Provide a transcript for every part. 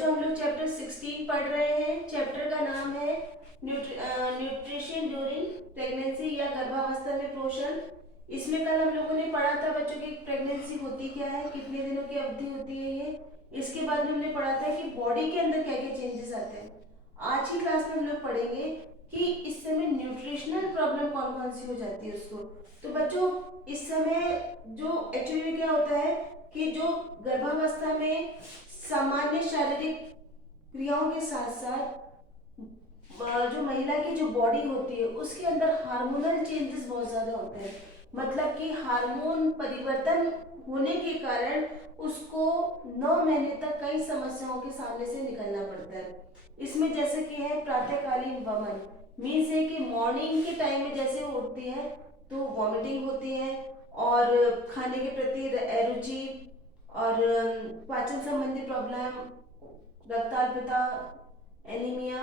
बच्चों हम लोग चैप्टर 16 पढ़ रहे हैं। चैप्टर का नाम है न्यूट्रिशन ड्यूरिंग प्रेगनेंसी या गर्भावस्था में पोषण। इसमें कल हम लोगों ने पढ़ा था बच्चों की प्रेगनेंसी होती क्या है, कितने दिनों की अवधि होती है ये। इसके बाद में हमने पढ़ा था कि बॉडी के अंदर क्या क्या चेंजेस आते हैं। आज की क्लास में हम लोग पढ़ेंगे कि इस समय न्यूट्रिशनल प्रॉब्लम कौन कौन सी हो जाती है उसको। तो बच्चों इस समय जो एक्चुअली क्या होता है कि जो गर्भावस्था में सामान्य शारीरिक क्रियाओं के साथ साथ जो महिला की जो बॉडी होती है उसके अंदर हार्मोनल चेंजेस बहुत ज्यादा होते हैं। मतलब कि हार्मोन परिवर्तन होने के कारण उसको 9 महीने तक कई समस्याओं के सामने से निकलना पड़ता है। इसमें जैसे कि है प्रातःकालीन वमन, मीन्स है कि मॉर्निंग के टाइम में जैसे वो उठती है तो वॉमिटिंग होती है और खाने के प्रति अरुचि और पाचन संबंधी प्रॉब्लम, रक्ताल्पता, एनीमिया,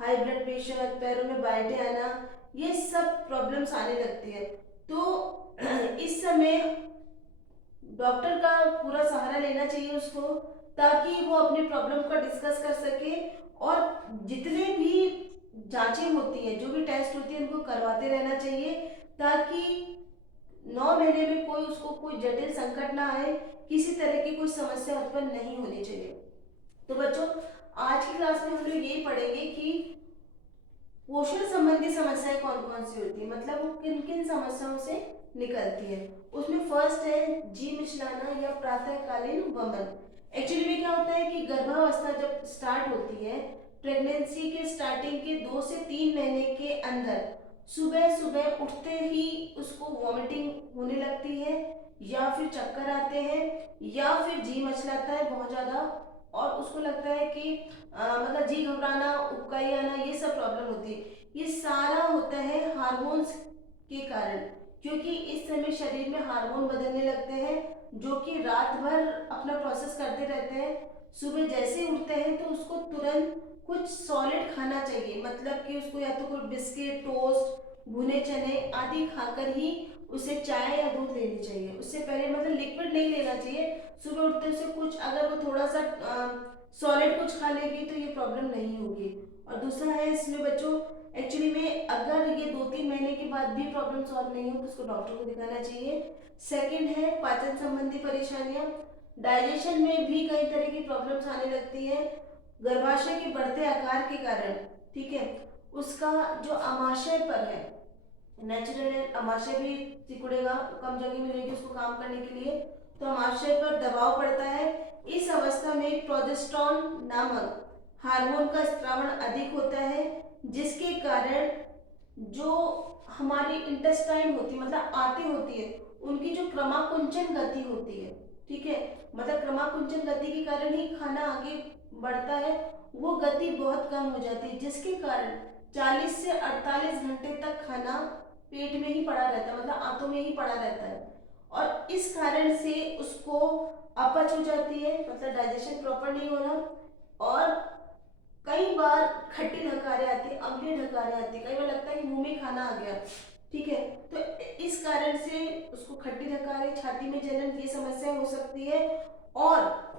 हाई ब्लड प्रेशर, पैरों में बाल्टे आना, ये सब प्रॉब्लम्स आने लगती है। तो इस समय डॉक्टर का पूरा सहारा लेना चाहिए उसको, ताकि वो अपनी प्रॉब्लम का डिस्कस कर सके और जितने भी जांचें होती हैं, जो भी टेस्ट होती है, उनको करवाते रहना चाहिए ताकि 9 महीने में कोई उसको कोई जटिल संकट ना आए, किसी तरह की कोई समस्या उत्पन्न नहीं होनी चाहिए। तो बच्चों आज की क्लास में हम लोग यही पढ़ेंगे कि पोषण संबंधी समस्याएं कौन कौन सी होती है, मतलब वो किन किन समस्याओं से निकलती है। उसमें फर्स्ट है जी मिचलाना या प्रातःकालीन वमन। एक्चुअली में क्या होता है कि गर्भावस्था जब स्टार्ट होती है, प्रेगनेंसी के स्टार्टिंग के 2 से 3 महीने के अंदर सुबह सुबह उठते ही उसको वॉमिटिंग होने लगती है या फिर चक्कर आते हैं या फिर जी मचलाता है बहुत ज्यादा और उसको लगता है कि मतलब जी घबराना, उबकाई आना, ये सब प्रॉब्लम होती है। ये सारा होता है हार्मोन्स के कारण, क्योंकि इस समय शरीर में हार्मोन बदलने लगते हैं जो कि रात भर अपना प्रोसेस करते रहते हैं। सुबह जैसे उठते हैं तो उसको तुरंत कुछ सॉलिड खाना चाहिए, मतलब कि उसको या तो कोई बिस्किट, टोस्ट, भुने चने आदि खाकर ही उसे चाय या दूध लेनी चाहिए। उससे पहले मतलब लिक्विड नहीं लेना चाहिए। सुबह उठते से कुछ अगर वो थोड़ा सा सॉलिड कुछ खा लेगी तो ये प्रॉब्लम नहीं होगी। और दूसरा है इसमें बच्चों, एक्चुअली में अगर ये 2-3 महीने के बाद भी प्रॉब्लम सॉल्व नहीं हो तो उसको डॉक्टर को दिखाना चाहिए। सेकंड है पाचन संबंधी परेशानियां, डाइजेशन में भी कई तरह की प्रॉब्लम्स आने लगती है गर्भाशय के बढ़ते आकार के कारण। ठीक है, उसका जो अमाशय पर है, नेचुरल अमाशय भी सिकुड़ेगा, कम जगह मिलेगी उसको काम करने के लिए, तो अमाशय पर दबाव पड़ता है। इस अवस्था में प्रोजेस्टेरॉन नामक हार्मोन का स्त्रावण अधिक होता है, जिसके कारण जो हमारी इंटेस्टाइन होती है, मतलब आती होती है, उनकी जो क्रमाकुंचन गति होती है, ठीक है, मतलब क्रमाकुंचन गति के कारण ही खाना आगे बढ़ता है, वो गति बहुत कम हो जाती है, जिसके कारण 40 से 48 घंटे तक खाना पेट में ही पड़ा रहता है, मतलब आंतों में ही पड़ा रहता है। और इस कारण से उसको अपच हो जाती है, मतलब डाइजेशन प्रॉपर नहीं हो रहा, और कई बार खट्टी ढकारें आती है, अम्लीय ढकारें आती है, कई बार लगता है कि मुंह में खाना आ गया। ठीक है, तो इस कारण से उसको खट्टी ढकारें, छाती में जलन, ये समस्या हो सकती है। और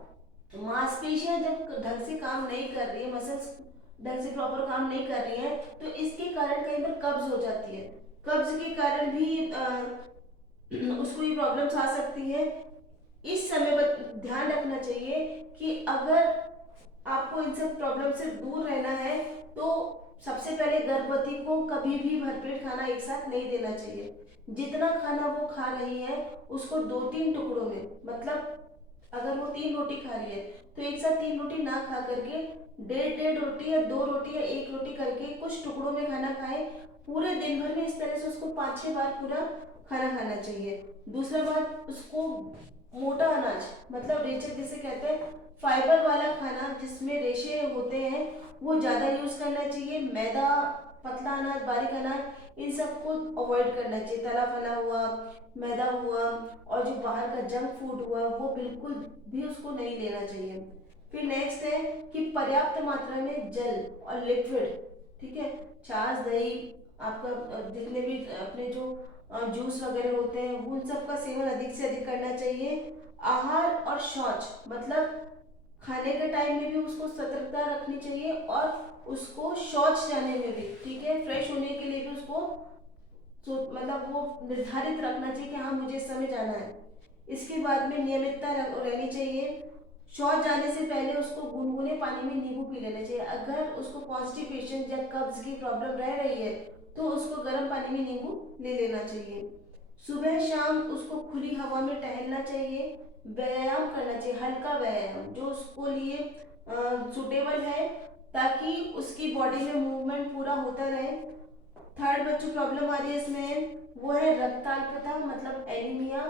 मांसपेशियां जब ढंग से काम नहीं कर रही है, मसल्स ढंग से प्रॉपर काम नहीं कर रही है, तो इसके कारण कई बार कब्ज हो जाती है। कब्ज के कारण भी उसको ये प्रॉब्लम्स आ सकती है। इस समय ध्यान रखना चाहिए कि अगर आपको इन सब प्रॉब्लम से दूर रहना है तो सबसे पहले गर्भवती को कभी भी भरपेट खाना एक साथ नहीं देना चाहिए। जितना खाना वो खा रही है उसको 2-3 टुकड़ों में, मतलब अगर वो 3 रोटी खा रही है तो एक साथ 3 रोटी ना खा करके 1.5-1.5 रोटी या 2 रोटी या 1 रोटी करके कुछ टुकड़ों में खाना खाए। पूरे दिन भर में इस तरह से उसको 5-6 बार पूरा खाना खाना चाहिए। दूसरा बात, उसको मोटा अनाज, मतलब रेचक जिसे कहते हैं, फाइबर वाला खाना जिसमें रेशे होते हैं, वो ज़्यादा यूज़ करना चाहिए। मैदा, पतला अनाज, बारीक अनाज, इन सबको अवॉइड करना चाहिए। तला फला हुआ, मैदा हुआ और जो बाहर का जंक फूड हुआ वो बिल्कुल भी उसको नहीं लेना चाहिए। फिर नेक्स्ट है कि पर्याप्त मात्रा में जल और लिक्विड, ठीक है, छाछ, दही, आपका जितने भी अपने जो जूस वगैरह होते हैं उन सब का सेवन अधिक से अधिक करना चाहिए। आहार और शौच, मतलब खाने के टाइम में भी उसको सतर्कता रखनी चाहिए और उसको शौच जाने में भी, ठीक है, फ्रेश होने के लिए भी उसको मतलब वो निर्धारित रखना चाहिए कि हाँ मुझे इस समय जाना है। इसके बाद में नियमितता रहनी चाहिए। शौच जाने से पहले उसको गुनगुने पानी में नींबू पी लेना चाहिए। अगर उसको कॉन्स्टिपेशन या कब्ज की प्रॉब्लम रह रही है तो उसको गर्म पानी में नींबू ले लेना चाहिए। सुबह शाम उसको खुली हवा में टहलना चाहिए, व्यायाम करना चाहिए, हल्का व्यायाम जो उसको लिए सुटेबल है, ताकि उसकी बॉडी में मूवमेंट पूरा होता रहे। थर्ड बच्चों प्रॉब्लम आ रही है इसमें, वो है रक्ताल्पता मतलब एनीमिया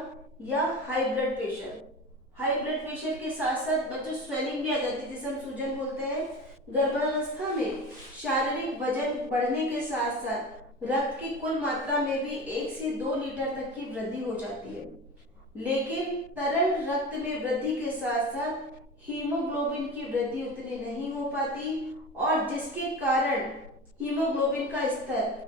या high blood pressure. High blood pressure के साथ साथ बच्चों स्वेलिंग भी आ जाती है जिसे हम सूजन बोलते हैं। गर्भावस्था में शारीरिक वजन बढ़ने के साथ साथ रक्त की कुल मात्रा में भी 1 से 2 लीटर तक की वृद्धि हो जाती है। लेकिन तरल रक्त में वृद्धि के साथ साथ हीमोग्लोबिन की वृद्धि उतनी नहीं हो पाती, और जिसके कारण हीमोग्लोबिन का स्तर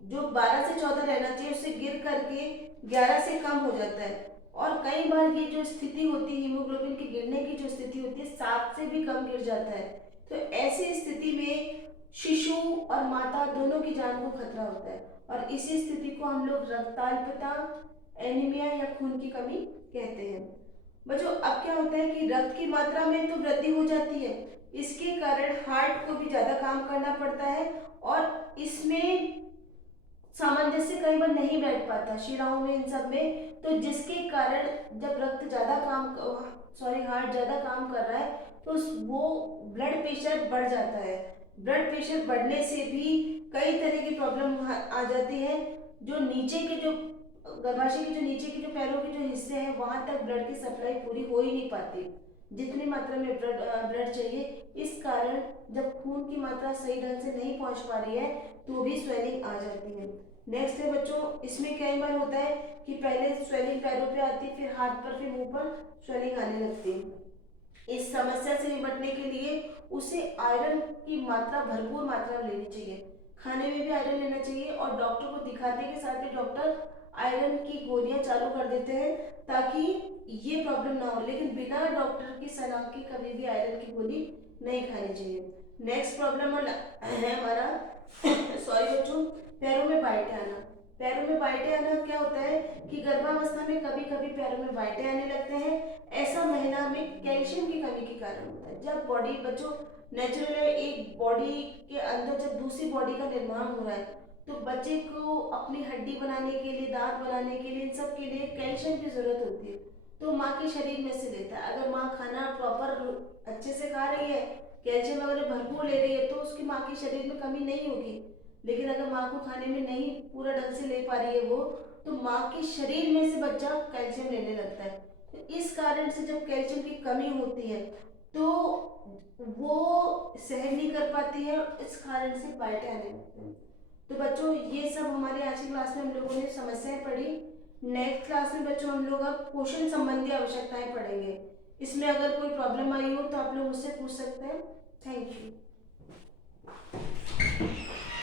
जो 12 से 14 रहना चाहिए उससे गिर करके 11 से कम हो जाता है। और कई बार ये जो स्थिति होती है हीमोग्लोबिन के गिरने की जो स्थिति होती है 7 से भी कम गिर जाता है। तो ऐसी स्थिति में शिशु और माता दोनों की जान को खतरा होता है, और इसी स्थिति को हम लोग रक्ताल्पता, एनीमिया या खून की कमी कहते हैं। बच्चों अब क्या होता है कि रक्त की मात्रा में तो वृद्धि हो जाती है, इसके कारण हार्ट को भी ज्यादा काम करना पड़ता है, और इसमें सामंजस्य कई बार नहीं बैठ पाता शिराओं में, इन सब में। तो जिसके कारण जब रक्त ज्यादा काम हार्ट ज्यादा काम कर रहा है तो वो ब्लड प्रेशर बढ़ जाता है। ब्लड प्रेशर बढ़ने से भी कई तरह की प्रॉब्लम आ जाती है। जो नीचे के जो गर्भाशय के जो नीचे के जो पैरों के जो हिस्से हैं वहां तक ब्लड की सप्लाई पूरी हो ही नहीं पाती जितनी मात्रा में ब्लड चाहिए। इस कारण जब खून की मात्रा सही ढंग से नहीं पहुंच पा रही है तो भी स्वेलिंग आ जाती है। नेक्स्ट है बच्चों, इसमें कई बार होता है कि पहले स्वेलिंग पैरों पे आती है, फिर हाथ पर, फिर मुंह पर स्वेलिंग आने लगती है। इस समस्या से निपटने के लिए उसे आयरन की मात्रा भरपूर मात्रा में लेनी चाहिए। खाने में भी आयरन लेना चाहिए, और डॉक्टर को दिखाने के साथ ही डॉक्टर आयरन की गोलियां चालू कर देते हैं ताकि ये प्रॉब्लम ना हो, लेकिन बिना डॉक्टर की सलाह के कभी भी आयरन की गोली नहीं खानी चाहिए। नेक्स्ट प्रॉब्लम है हमारा सॉरी बच्चों, पैरों में बाइटें आना। पैरों में बाइटें आना क्या होता है कि गर्भावस्था में कभी कभी पैरों में बाइटें आने लगते हैं। ऐसा महिला में कैल्शियम की कमी के कारण होता है। जब बॉडी बच्चों नेचुरल है, एक बॉडी के अंदर जब दूसरी बॉडी का निर्माण हो रहा है तो बच्चे को अपनी हड्डी बनाने के लिए, दांत बनाने के लिए, इन सब के लिए कैल्शियम की जरूरत होती है। तो माँ के शरीर में से लेता है। अगर माँ खाना प्रॉपर अच्छे से खा रही है, कैल्शियम वगैरह भरपूर ले रही है, तो उसकी माँ के शरीर में कमी नहीं होगी। लेकिन अगर माँ को खाने में नहीं पूरा ढंग से ले पा रही है वो, तो माँ के शरीर में से बच्चा कैल्शियम लेने लगता है। तो इस कारण से जब कैल्शियम की कमी होती है तो वो सहन नहीं कर पाती है, इस कारण से बाइटें आने लगते हैं। तो बच्चों ये सब हमारे आज की क्लास में हम लोगों ने समस्याएं पढ़ी। नेक्स्ट क्लास में बच्चों हम लोग अब पोषण संबंधी आवश्यकताएं पढ़ेंगे। इसमें अगर कोई प्रॉब्लम आई हो तो आप लोग मुझसे पूछ सकते हैं। Thank you.